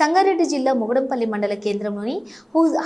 సంగారెడ్డి జిల్లా ముగడంపల్లి మండల కేంద్రంలోని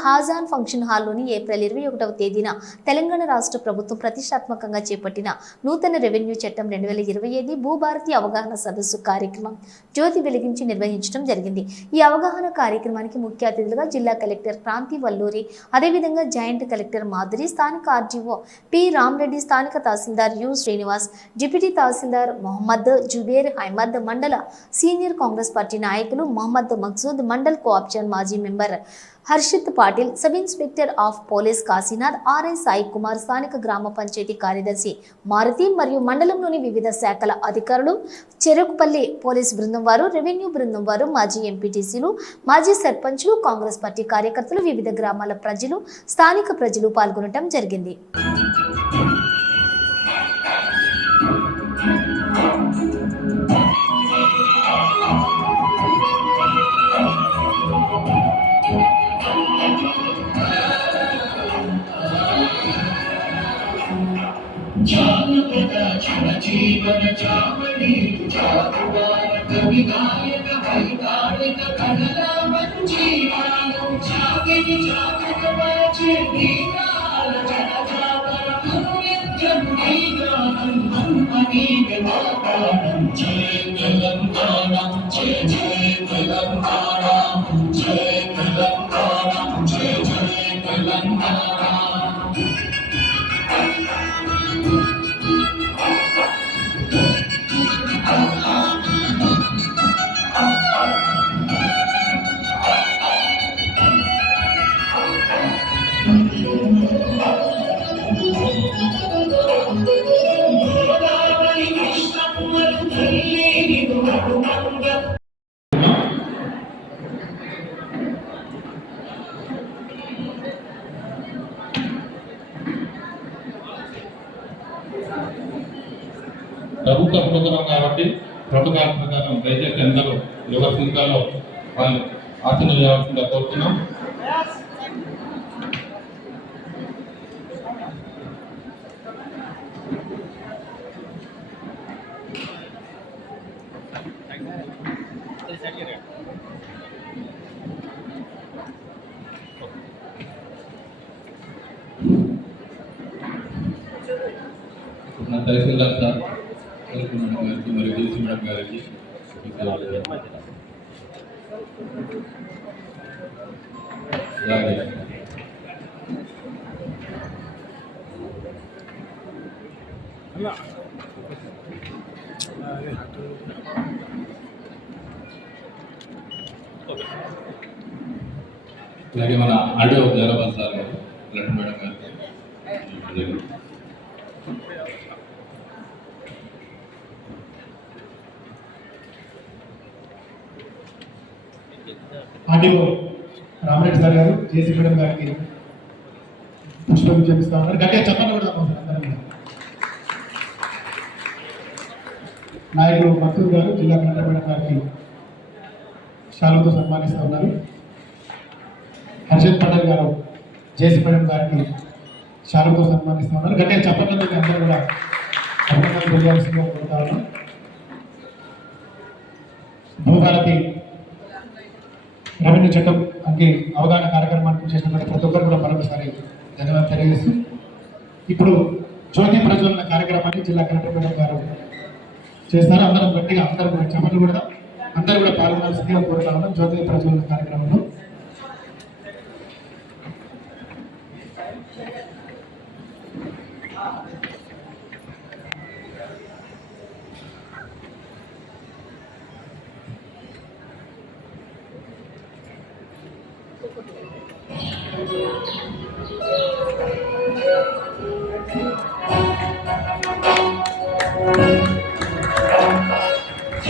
హాజాన్ ఫంక్షన్ హాల్లోని ఏప్రిల్ ఇరవై ఒకటవ తేదీన తెలంగాణ రాష్ట్ర ప్రభుత్వం ప్రతిష్టాత్మకంగా చేపట్టిన నూతన రెవెన్యూ చట్టం రెండు వేల ఇరవై ఐదు భూభారతి అవగాహన సదస్సు కార్యక్రమం జ్యోతి వెలిగించి నిర్వహించడం జరిగింది. ఈ అవగాహన కార్యక్రమానికి ముఖ్య అతిథులుగా జిల్లా కలెక్టర్ క్రాంతి వల్లూరి అదేవిధంగా జాయింట్ కలెక్టర్ మాధురి స్థానిక ఆర్జీఓ పి రామరెడ్డి స్థానిక తహసీల్దార్ యు శ్రీనివాస్ డిప్యూటీ తహసీల్దార్ మొహమ్మద్ జుబేర్ అహ్మద్ మండల సీనియర్ కాంగ్రెస్ పార్టీ నాయకులు మొహమ్మద్ మక్సూద్ మండల్ కోఆప్షన్ మాజీ member Harshit Patil sub inspector of police Kashinath RI Sai Kumar స్థానిక గ్రామ పంచాయతీ కార్యదర్శి మారుతి మరియు మండలంలోని వివిధ శాఖల అధికారులు చెరుకుపల్లి పోలీస్ బృందం వారు రెవెన్యూ బృందం వారు మాజీ ఎంపీటీసీలు మాజీ సర్పంచ్లు కాంగ్రెస్ పార్టీ కార్యకర్తలు వివిధ గ్రామాల ప్రజలు స్థానిక ప్రజలు పాల్గొనడం జరిగింది జానపద జనజీవన చామణి జాతువార కవి గాయక వైతాళిక కళల మంజీవాలు జాగని జాగక వాచే నీరాల జనజాగర అనునిత్యం నీ గానం మన్మనీ విమాపానం జయ తెలంగాణ జయ జయ తెలంగాణ. ప్రభుత్వ ప్రోగ్రాం కాబట్టి ప్రోటోకాల్ ప్రకారం దయచేసి అందరూ ఎవరి సింగాలో వాళ్ళు ఆసన చేయాల్సిందిగా కోరుతున్నాం నా తహసీల్దార్ సార్ తెలుగు మేడం గారికి మరియు డీసీ మేడం గారికి అలాగే అలాగే మన ఆడియో జయరాబాద్ సార్ గారు లడ్డు మేడం గారికి అలాగే ఆర్డీఓ రామరెడ్డి సార్ గారు జేసీ మేడం గారికి పుష్పం చేపిస్తా ఉన్నారు. గట్టిగా చెప్పండి కూడా సార్ అందరం నాయకుడు మత్తూరు గారు జిల్లా కలెక్టర్ మేడం గారికి శాలుతో సన్మానిస్తూ ఉన్నారు. హర్షత్ పటేల్ గారు జేసీ మేడం గారికి శాలుతో సన్మానిస్తూ ఉన్నారు. గట్టిగా చెప్పండి అందరూ కూడా అభినందనలు తెలియాల్సిందిగా కోరుతా ఉన్నాం. భూభారతి రెవెన్యూ చట్టం అంటే అవగాహన కార్యక్రమానికి చేసినటువంటి ప్రతి ఒక్కరు కూడా మరొకసారి ధన్యవాదాలు తెలియజేస్తూ ఇప్పుడు జ్యోతి ప్రజ్వలన కార్యక్రమాన్ని జిల్లా కలెక్టర్ మేడం గారు చేస్తారు. అందరం గట్టిగా అందరూ కూడా చెప్పండి కూడా అందరూ కూడా పాల్గొనాల్సిందిగా కోరుతా ఉన్నాం. జ్యోతి ప్రజ్వలన కార్యక్రమంలో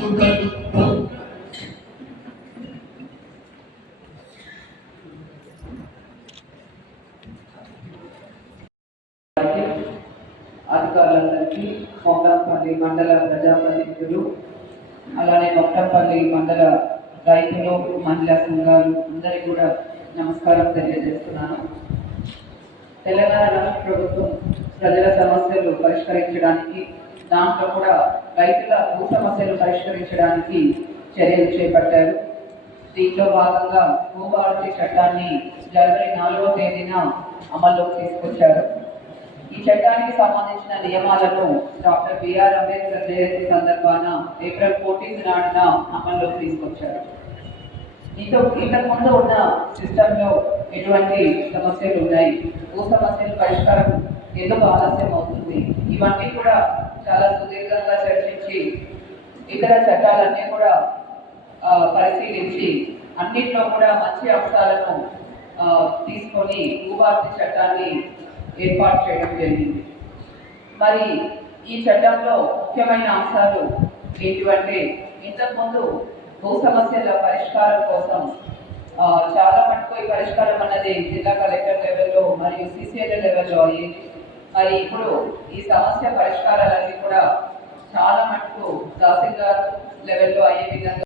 పుట్టుకలు అధికారులందరికీ మొట్టంపల్లి మండల ప్రజాప్రతినిధులు అలానే మొక్కంపల్లి మండల రైతులు మహిళా సంఘాలు అందరికీ కూడా నమస్కారం తెలియజేస్తున్నాను. తెలంగాణ రాష్ట్ర ప్రభుత్వం ప్రజల సమస్యలు పరిష్కరించడానికి దాంట్లో కూడా రైతుల భూ సమస్యలు పరిష్కరించడానికి చర్యలు చేపట్టారు. దీంట్లో భాగంగా భూభారతి చట్టాన్ని జనవరి నాలుగవ తేదీన అమల్లోకి తీసుకొచ్చారు. ఈ చట్టానికి సంబంధించిన నియమాలను డాక్టర్ బిఆర్ అంబేద్కర్ జయంతి సందర్భాన ఏప్రిల్ ఫోర్టీన్త్ నాడున అమల్లోకి తీసుకొచ్చారు. ఇంతకు ఇంతకు ముందు ఉన్న సిస్టంలో ఎటువంటి సమస్యలు ఉన్నాయి? భూ సమస్యల పరిష్కారం ఎందుకు ఆలస్యం అవుతుంది ఇవన్నీ కూడా చాలా సుదీర్ఘంగా చర్చించి ఇతర చట్టాలన్నీ కూడా పరిశీలించి అన్నింటిలో కూడా మంచి అంశాలను తీసుకొని భూభారతి చట్టాన్ని ఏర్పాటు చేయడం జరిగింది. మరి ఈ చట్టంలో ముఖ్యమైన అంశాలు ఏంటివంటే ఇంతకుముందు భూ సమస్యల పరిష్కారం కోసం చాలా మటుకు ఈ పరిష్కారం అన్నది జిల్లా కలెక్టర్ లెవెల్లో మరియు సిసిఎల్ లెవెల్లో అయ్యేది. మరి ఇప్పుడు ఈ సమస్య పరిష్కారాలన్నీ కూడా చాలా మటుకు తహసీల్దార్ లెవెల్లో అయ్యే విధంగా